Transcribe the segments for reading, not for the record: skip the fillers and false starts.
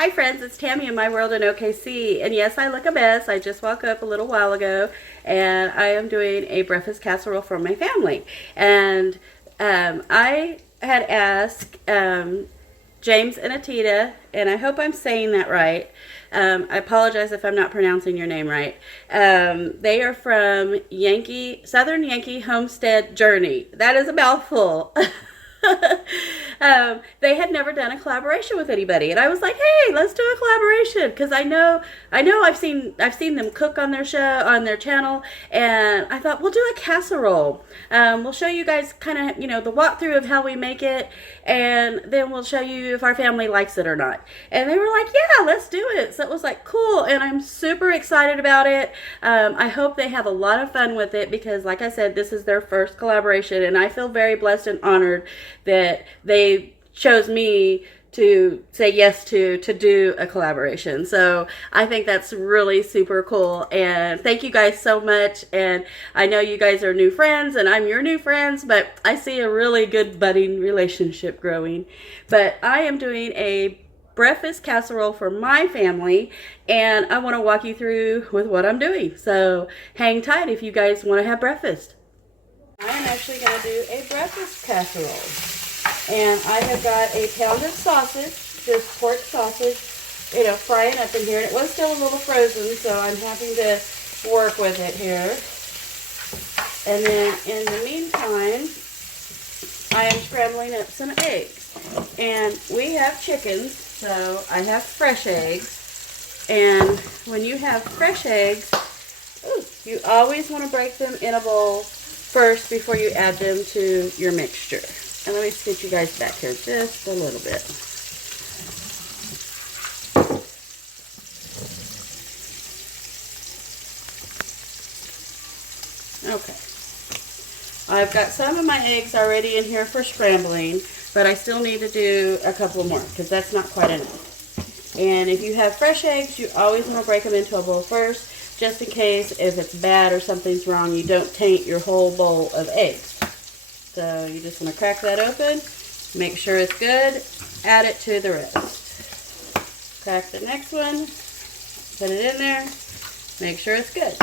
Hi friends, it's Tammy in my world in OKC, and yes, I look a mess. I just woke up a little while ago, and I am doing a breakfast casserole for my family. And I had asked James and Atita, and I hope I'm saying that right. I apologize if I'm not pronouncing your name right. They are from Southern Yankee Homestead Journey. That is a mouthful. They had never done a collaboration with anybody, and I was like, "Hey, let's do a collaboration," because I know I've seen them cook on their their channel, and I thought we'll do a casserole. We'll show you guys kind of the walkthrough of how we make it, and then we'll show you if our family likes it or not. And they were like, "Yeah, let's do it." So it was like cool, and I'm super excited about it. I hope they have a lot of fun with it because, like I said, this is their first collaboration, and I feel very blessed and honored that they chose me to say yes to do a collaboration. So I think that's really super cool, and thank you guys so much. And I know you guys are new friends and I'm your new friends, but I see a really good budding relationship growing. But I am doing a breakfast casserole for my family, and I want to walk you through with what I'm doing. So hang tight if you guys want to have breakfast. I am actually going to do a breakfast casserole. And I have got a pound of sausage, just pork sausage, frying up in here. And it was still a little frozen, so I'm having to work with it here. And then in the meantime, I am scrambling up some eggs. And we have chickens, so I have fresh eggs. And when you have fresh eggs, you always want to break them in a bowl first before you add them to your mixture. And let me scoot you guys back here just a little bit. Okay. I've got some of my eggs already in here for scrambling, but I still need to do a couple more because that's not quite enough. And if you have fresh eggs, you always want to break them into a bowl first, just in case if it's bad or something's wrong, you don't taint your whole bowl of eggs. So you just want to crack that open, make sure it's good, add it to the rest. Crack the next one, put it in there, make sure it's good.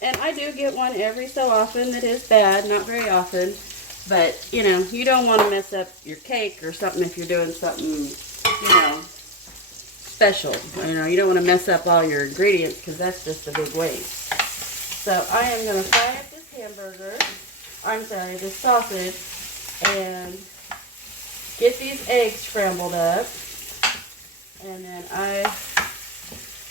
And I do get one every so often that is bad, not very often, but you don't want to mess up your cake or something if you're doing something, special. You don't want to mess up all your ingredients because that's just a big waste. So I am going to fry up this this sausage, and get these eggs scrambled up, and then I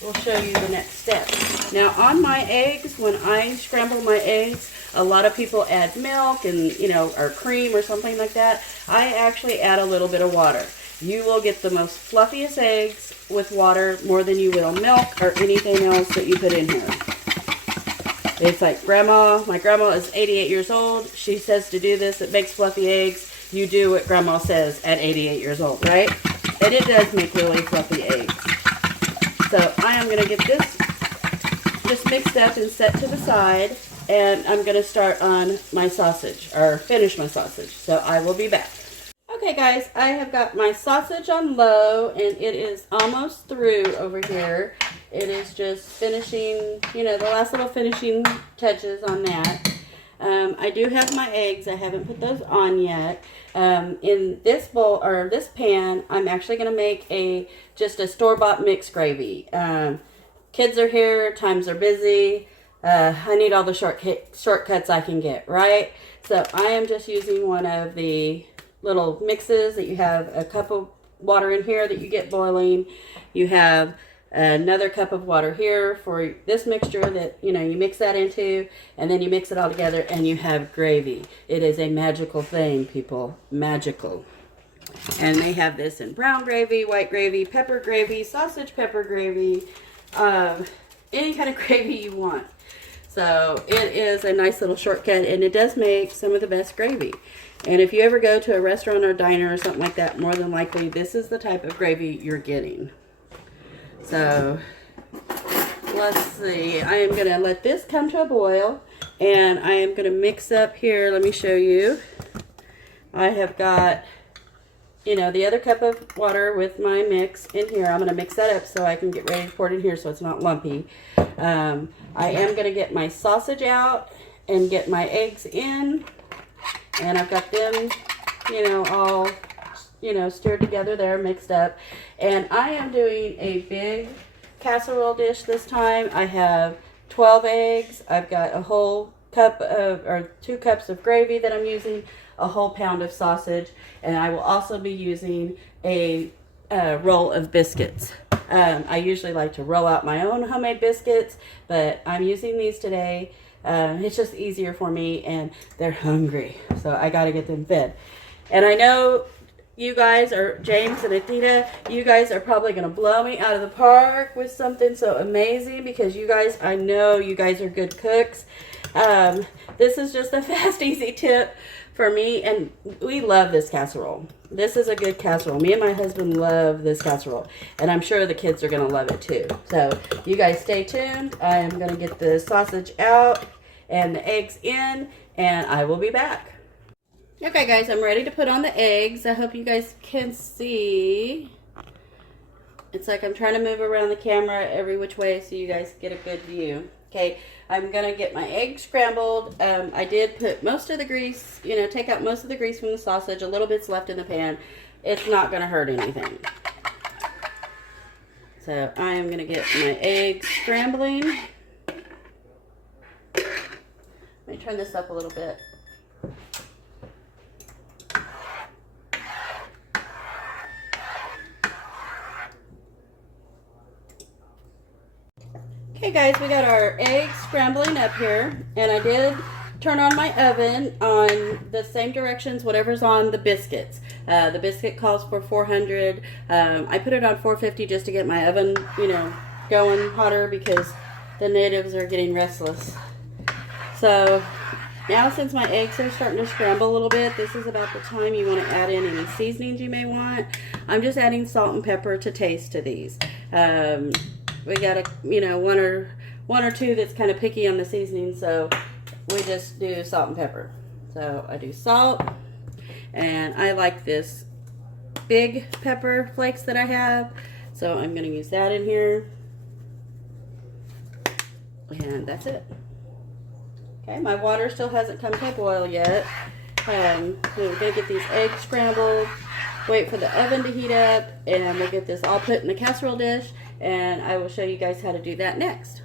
will show you the next step. Now on my eggs, when I scramble my eggs, a lot of people add milk and or cream or something like that. I actually add a little bit of water. You will get the most fluffiest eggs with water more than you will milk or anything else that you put in here. It's like my grandma is 88 years old. She says to do this, it makes fluffy eggs. You do what grandma says at 88 years old, right? And it does make really fluffy eggs. So I am going to get this just mixed up and set to the side. And I'm going to start on my sausage, or finish my sausage. So I will be back. Okay guys, I have got my sausage on low, and it is almost through over here. It is just finishing, the last little finishing touches on that. I do have my eggs. I haven't put those on yet. In this bowl, or this pan, I'm actually going to make just a store-bought mixed gravy. Kids are here, times are busy. I need all the shortcuts I can get, right? So I am just using one of the little mixes that you have a cup of water in here that you get boiling. You have another cup of water here for this mixture that you mix that into, and then you mix it all together and you have gravy. It is a magical thing, people. Magical. And they have this in brown gravy, white gravy, pepper gravy, sausage pepper gravy, any kind of gravy you want. So it is a nice little shortcut, and it does make some of the best gravy. And if you ever go to a restaurant or diner or something like that, more than likely this is the type of gravy you're getting. So let's see. I am going to let this come to a boil, and I am going to mix up here. Let me show you. I have got you know, the other cup of water with my mix in here. I'm going to mix that up so I can get ready to pour it in here so it's not lumpy. I am going to get my sausage out and get my eggs in. And I've got them, you know, all, you know, stirred together there, mixed up. And I am doing a big casserole dish this time. I have 12 eggs. I've got a whole cup of, or 2 cups of gravy that I'm using, a whole pound of sausage, and I will also be using a roll of biscuits. I usually like to roll out my own homemade biscuits, but I'm using these today. It's just easier for me, and they're hungry, so I got to get them fed. And I know you guys are, James and Athena, you guys are probably going to blow me out of the park with something so amazing, because you guys, I know you guys are good cooks. This is just a fast, easy tip for me, and we love this casserole. This is a good casserole. Me and my husband love this casserole, and I'm sure the kids are going to love it too. So you guys stay tuned. I am going to get the sausage out and the eggs in, and I will be back. Okay guys, I'm ready to put on the eggs. I hope you guys can see. It's like I'm trying to move around the camera every which way so you guys get a good view. Okay, I'm going to get my eggs scrambled. I did put most of the grease, you know, take out most of the grease from the sausage. A little bit's left in the pan. It's not going to hurt anything. So I am going to get my eggs scrambling. Let me turn this up a little bit. Okay guys, we got our eggs scrambling up here, and I did turn on my oven on the same directions whatever's on the biscuits. The biscuit calls for 400. I put it on 450 just to get my oven, you know, going hotter because the natives are getting restless. So now since my eggs are starting to scramble a little bit, this is about the time you want to add in any seasonings you may want. I'm just adding salt and pepper to taste to these. We got a, you know, one or two that's kind of picky on the seasoning, so we just do salt and pepper. So I do salt, and I like this big pepper flakes that I have, so I'm going to use that in here, and that's it. Okay, my water still hasn't come to a boil yet. So we're going to get these eggs scrambled, wait for the oven to heat up, and we'll get this all put in the casserole dish, and I will show you guys how to do that next.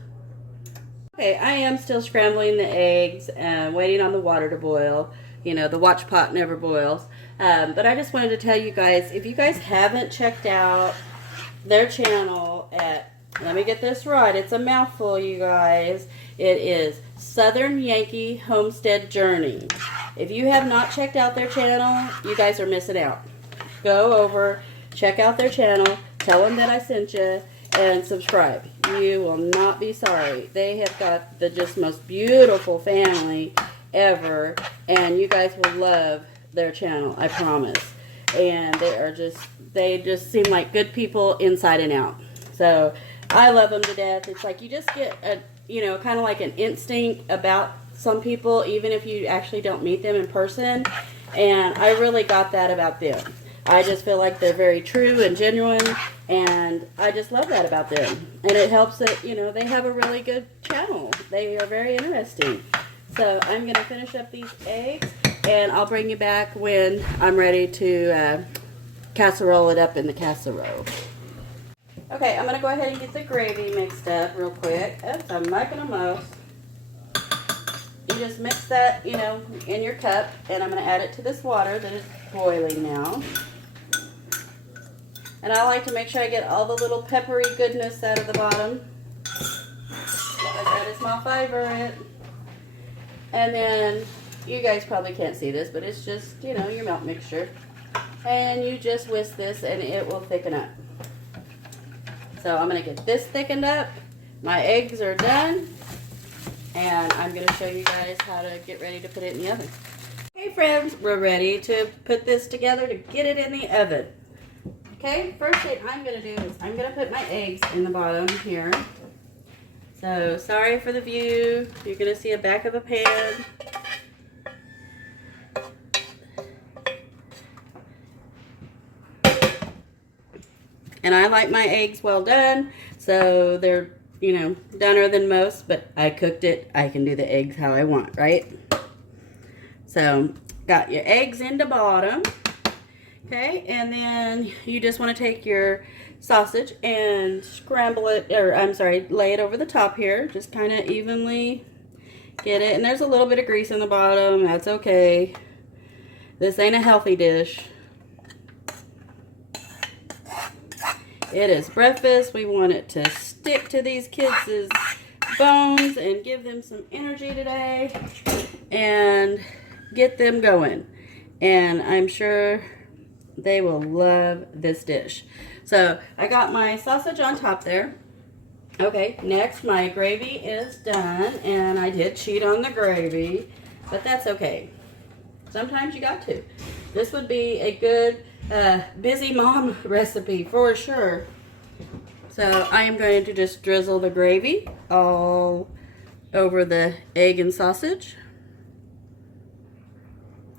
Okay, I am still scrambling the eggs and waiting on the water to boil. You know, the watch pot never boils. But I just wanted to tell you guys, if you guys haven't checked out their channel at, let me get this right, it's a mouthful, you guys. It is Southern Yankee Homestead Journey. If you have not checked out their channel, you guys are missing out. Go over, check out their channel, tell them that I sent you, and subscribe. You will not be sorry. They have got the just most beautiful family ever, and you guys will love their channel, I promise. And they just seem like good people inside and out. So I love them to death. It's like you just get a, you know, kind of like an instinct about some people, even if you actually don't meet them in person. And I really got that about them. I just feel like they're very true and genuine, and I just love that about them. And it helps that, you know, they have a really good channel. They are very interesting. So I'm going to finish up these eggs, and I'll bring you back when I'm ready to casserole it up in the casserole. Okay, I'm going to go ahead and get the gravy mixed up real quick. Oops, I'm making a mess. You just mix that, you know, in your cup, and I'm going to add it to this water that is boiling now. And I like to make sure I get all the little peppery goodness out of the bottom. That is my favorite. And then, you guys probably can't see this, but it's just, you know, your milk mixture. And you just whisk this, and it will thicken up. So I'm going to get this thickened up. My eggs are done. And I'm going to show you guys how to get ready to put it in the oven. Okay, friends, we're ready to put this together to get it in the oven. Okay, first thing I'm going to do is I'm going to put my eggs in the bottom here. So, sorry for the view. You're going to see a back of a pan. And I like my eggs well done, so they're, you know, doner than most, but I cooked it. I can do the eggs how I want, right? So, got your eggs in the bottom. Okay, and then you just want to take your sausage and scramble it, or I'm sorry, lay it over the top here. Just kind of evenly get it. And there's a little bit of grease in the bottom. That's okay. This ain't a healthy dish. It is breakfast. We want it to stick to these kids' bones and give them some energy today and get them going. And I'm sure they will love this dish. So I got my sausage on top there. Okay, next my gravy is done, and I did cheat on the gravy, but that's okay. Sometimes you got to. This would be a good busy mom recipe for sure. So I am going to just drizzle the gravy all over the egg and sausage.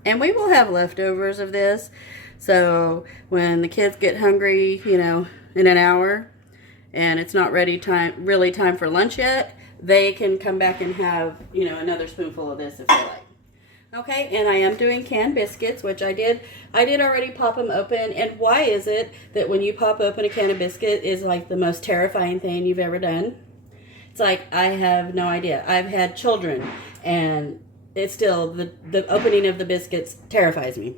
And we will have leftovers of this. So when the kids get hungry, you know, in an hour and it's not really time for lunch yet, they can come back and have, you know, another spoonful of this if they like. Okay, and I am doing canned biscuits, which I did already pop them open. And why is it that when you pop open a can of biscuit is like the most terrifying thing you've ever done? It's like, I have no idea. I've had children, and it's still, the opening of the biscuits terrifies me.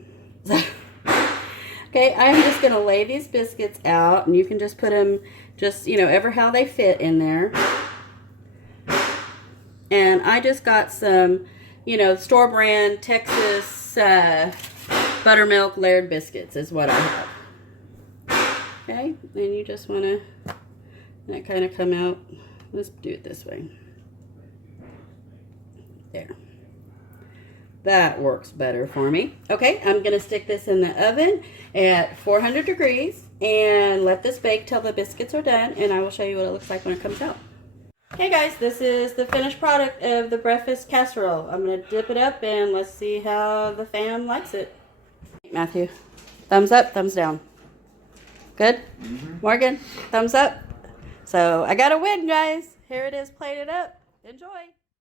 Okay, I'm just going to lay these biscuits out, and you can just put them just, you know, ever how they fit in there. And I just got some, you know, store brand Texas buttermilk layered biscuits is what I have. Okay, then you just want to, that kind of come out. Let's do it this way. There. That works better for me. Okay, I'm going to stick this in the oven at 400 degrees and let this bake till the biscuits are done, and I will show you what it looks like when it comes out. Okay guys, this is the finished product of the breakfast casserole. I'm going to dip it up and let's see how the fam likes it. Matthew, thumbs up, thumbs down. Good? Morgan, thumbs up. So I got a win, guys. Here it is, plated up. Enjoy.